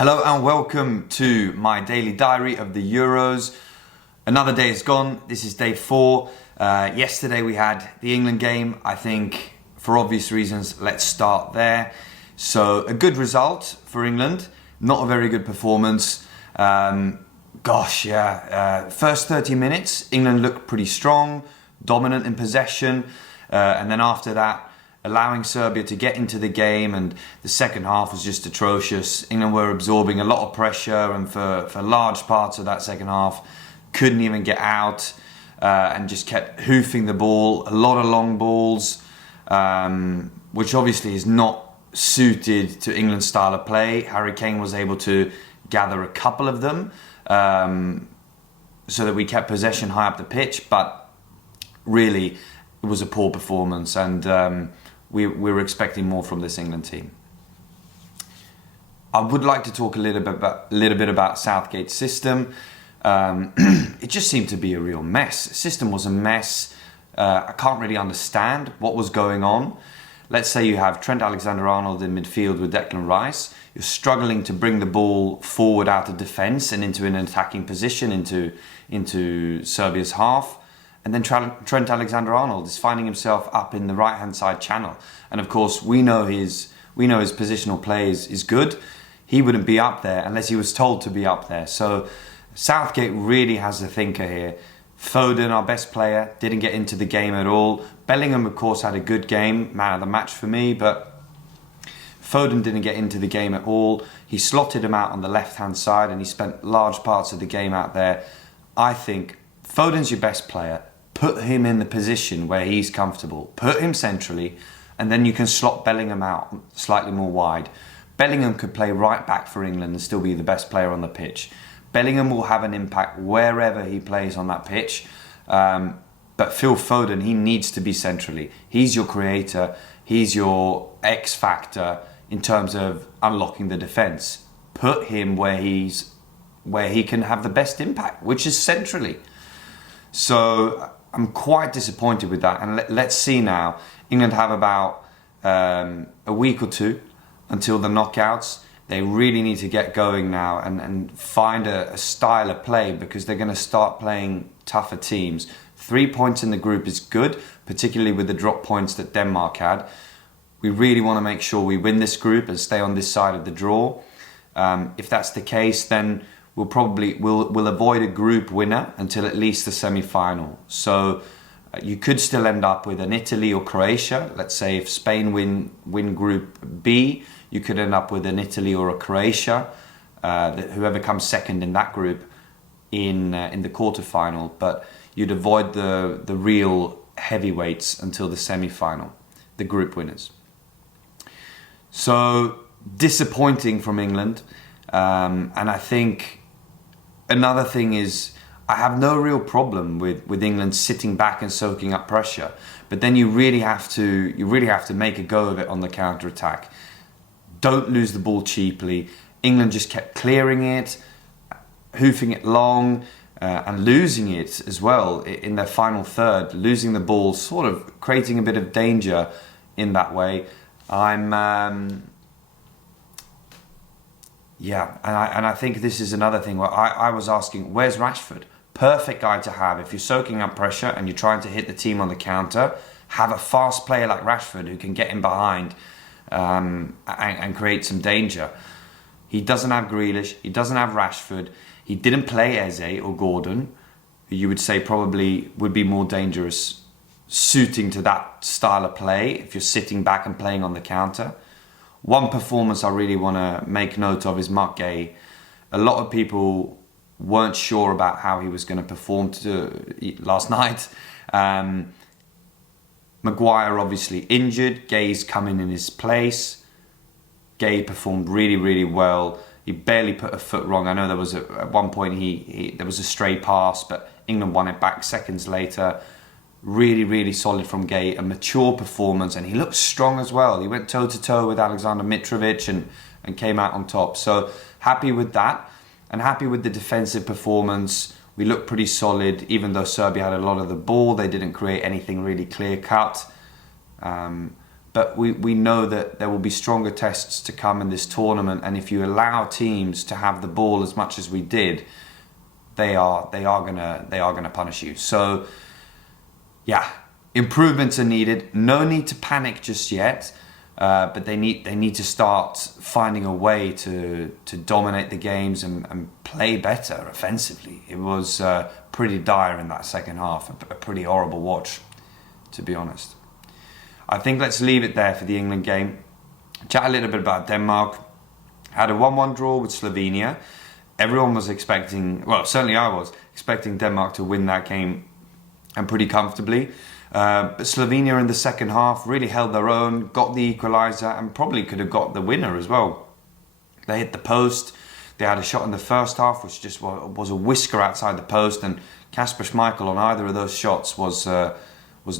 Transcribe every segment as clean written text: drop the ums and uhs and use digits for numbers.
Hello and welcome to my daily diary of the Euros. Another day is gone. This is day 4. Yesterday we had the England game. I think for obvious reasons, let's start there. So a good result for England. Not a very good performance. First 30 minutes, England looked pretty strong, dominant in possession. And then after that, allowing Serbia to get into the game, and the second half was just atrocious. England were absorbing a lot of pressure, and for large parts of that second half couldn't even get out and just kept hoofing the ball. A lot of long balls, which obviously is not suited to England's style of play. Harry Kane was able to gather a couple of them so that we kept possession high up the pitch, but really it was a poor performance, and we were expecting more from this England team. I would like to talk a little bit about Southgate's system. It just seemed to be a real mess. The system was a mess. I can't really understand what was going on. Let's say you have Trent Alexander-Arnold in midfield with Declan Rice. You're struggling to bring the ball forward out of defence and into an attacking position, into Serbia's half. And then Trent Alexander-Arnold is finding himself up in the right-hand side channel. And of course, we know his positional play is good. He wouldn't be up there unless he was told to be up there. So Southgate really has a thinker here. Foden, our best player, didn't get into the game at all. Bellingham, of course, had a good game, man of the match for me, but Foden didn't get into the game at all. He slotted him out on the left-hand side and he spent large parts of the game out there. I think Foden's your best player. Put him in the position where he's comfortable. Put him centrally, and then you can slot Bellingham out slightly more wide. Bellingham could play right back for England and still be the best player on the pitch. Bellingham will have an impact wherever he plays on that pitch. But Phil Foden, he needs to be centrally. He's your creator. He's your X factor in terms of unlocking the defence. Put him where he can have the best impact, which is centrally. So I'm quite disappointed with that, and let's see now. England have about a week or two until the knockouts. They really need to get going now and find a style of play, because they're going to start playing tougher teams. 3 points in the group is good, particularly with the drop points that Denmark had. We really want to make sure we win this group and stay on this side of the draw. If that's the case, then we'll avoid a group winner until at least the semi-final. So you could still end up with an Italy or Croatia. Let's say if Spain win Group B, you could end up with an Italy or a Croatia, whoever comes second in that group in the quarterfinal. But you'd avoid the real heavyweights until the semi-final, the group winners. So disappointing from England, and I think another thing is, I have no real problem with England sitting back and soaking up pressure, but then you really have to make a go of it on the counter-attack. Don't lose the ball cheaply. England just kept clearing it, hoofing it long, and losing it as well in their final third, losing the ball, sort of creating a bit of danger in that way. I think this is another thing where I was asking, where's Rashford? Perfect guy to have. If you're soaking up pressure and you're trying to hit the team on the counter, have a fast player like Rashford who can get in behind and create some danger. He doesn't have Grealish. He doesn't have Rashford. He didn't play Eze or Gordon, who you would say probably would be more dangerous, suiting to that style of play if you're sitting back and playing on the counter. One performance I really want to make note of is Mark Gay. A lot of people weren't sure about how he was going to perform last night. Maguire obviously injured. Gay's coming in his place. Gay performed really, really well. He barely put a foot wrong. I know there was at one point there was a stray pass, but England won it back seconds later. Really, really solid from Gay, a mature performance, and he looked strong as well. He went toe-to-toe with Alexander Mitrovic and came out on top. So happy with that, and happy with the defensive performance. We looked pretty solid, even though Serbia had a lot of the ball. They didn't create anything really clear-cut. but we know that there will be stronger tests to come in this tournament, and if you allow teams to have the ball as much as we did, they are gonna punish you. So yeah, improvements are needed. No need to panic just yet, but they need to start finding a way to dominate the games and play better offensively. It was pretty dire in that second half, a pretty horrible watch, to be honest. I think let's leave it there for the England game. Chat a little bit about Denmark. Had a 1-1 draw with Slovenia. Everyone was expecting, well, certainly I was, expecting Denmark to win that game, and pretty comfortably. But Slovenia in the second half really held their own, got the equaliser, and probably could have got the winner as well. They hit the post. They had a shot in the first half, which just was a whisker outside the post, and Kasper Schmeichel on either of those shots was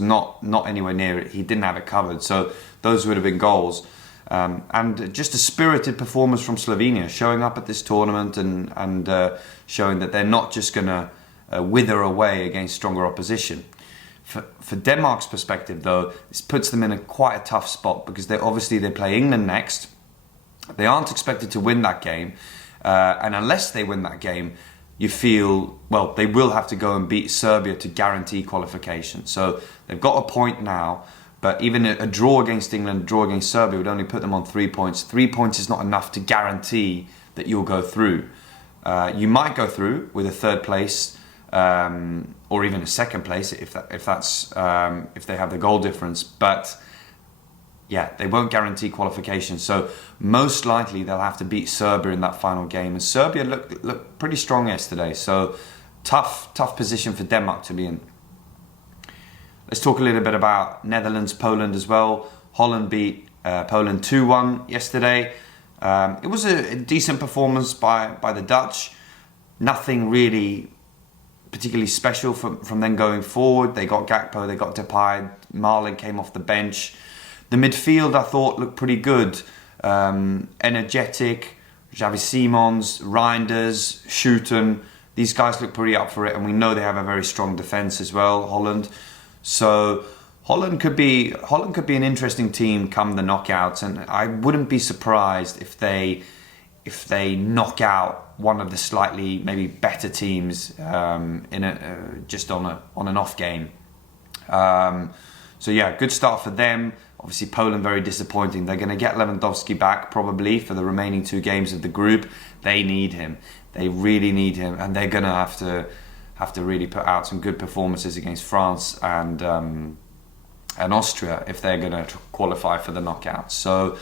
not anywhere near it. He didn't have it covered, so those would have been goals. And just a spirited performance from Slovenia, showing up at this tournament and showing that they're not just going to wither away against stronger opposition. For Denmark's perspective, though, this puts them in quite a tough spot, because they play England next. They aren't expected to win that game, and unless they win that game, you feel, well, they will have to go and beat Serbia to guarantee qualification. So they've got a point now, but even a draw against England, a draw against Serbia would only put them on 3 points. 3 points is not enough to guarantee that you'll go through. You might go through with a third place, or even a second place if they have the goal difference, but yeah, they won't guarantee qualification. So most likely they'll have to beat Serbia in that final game, and Serbia looked pretty strong yesterday. So tough position for Denmark to be in. Let's talk a little bit about Netherlands, Poland as well. Holland beat Poland 2-1 yesterday. It was a decent performance by the Dutch. Nothing really particularly special from them going forward. They got Gakpo, they got Depay, Marlin came off the bench. The midfield, I thought, looked pretty good. Energetic, Xavi Simons, Reinders, Schouten. These guys look pretty up for it, and we know they have a very strong defence as well, Holland. So Holland could be an interesting team come the knockouts, and I wouldn't be surprised if they knock out one of the slightly maybe better teams just on an off game. So yeah, good start for them. Obviously Poland very disappointing. They're going to get Lewandowski back probably for the remaining 2 games of the group. They need him. They really need him, and they're going to have to really put out some good performances against France and Austria if they're going to qualify for the knockouts. So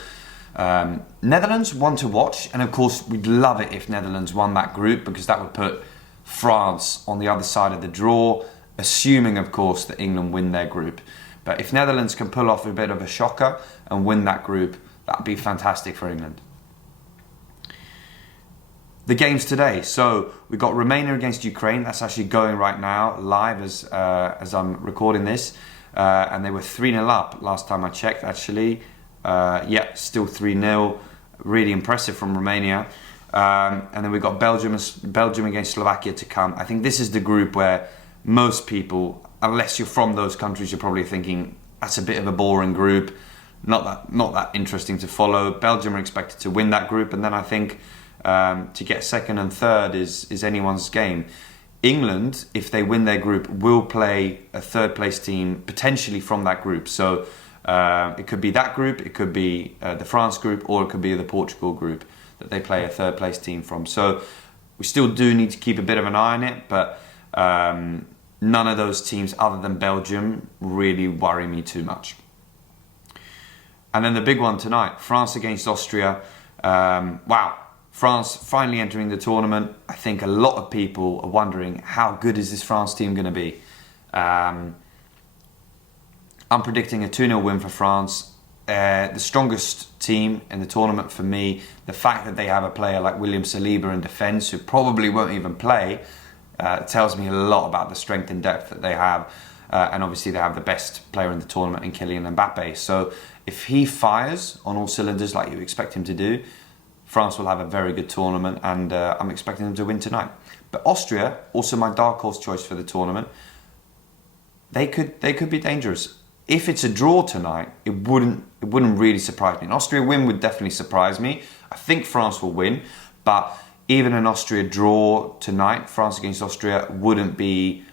Netherlands, one to watch, and of course we'd love it if Netherlands won that group, because that would put France on the other side of the draw, assuming of course that England win their group. But if Netherlands can pull off a bit of a shocker and win that group, that'd be fantastic for England. The games today. So we've got Romania against Ukraine. That's actually going right now, live as I'm recording this. And they were 3-0 up last time I checked, actually. Yeah, still 3-0. Really impressive from Romania. And then we've got Belgium against Slovakia to come. I think this is the group where most people, unless you're from those countries, you're probably thinking that's a bit of a boring group, not that interesting to follow. Belgium are expected to win that group, and then I think to get second and third is anyone's game. England, if they win their group, will play a third place team potentially from that group. So it could be that group, it could be the France group, or it could be the Portugal group that they play a third place team from. So we still do need to keep a bit of an eye on it, but none of those teams other than Belgium really worry me too much. And then the big one tonight, France against Austria. Wow, France finally entering the tournament. I think a lot of people are wondering, how good is this France team going to be? I'm predicting a 2-0 win for France. The strongest team in the tournament for me. The fact that they have a player like William Saliba in defence, who probably won't even play, tells me a lot about the strength and depth that they have. And obviously they have the best player in the tournament in Kylian Mbappe. So if he fires on all cylinders like you expect him to do, France will have a very good tournament, and I'm expecting them to win tonight. But Austria, also my dark horse choice for the tournament, they could be dangerous. if it's a draw tonight, it wouldn't really surprise me. An Austria win would definitely surprise me. I think France will win, but even an Austria draw tonight, France against Austria, wouldn't be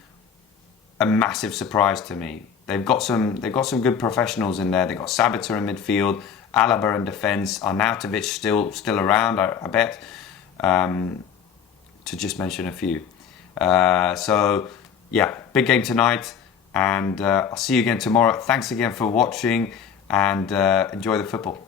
a massive surprise to me. They've got some good professionals in there. They've got Sabitzer in midfield, Alaba in defence, Arnautovic still around, I bet, to just mention a few. So yeah, big game tonight, and I'll see you again tomorrow. Thanks again for watching, and enjoy the football.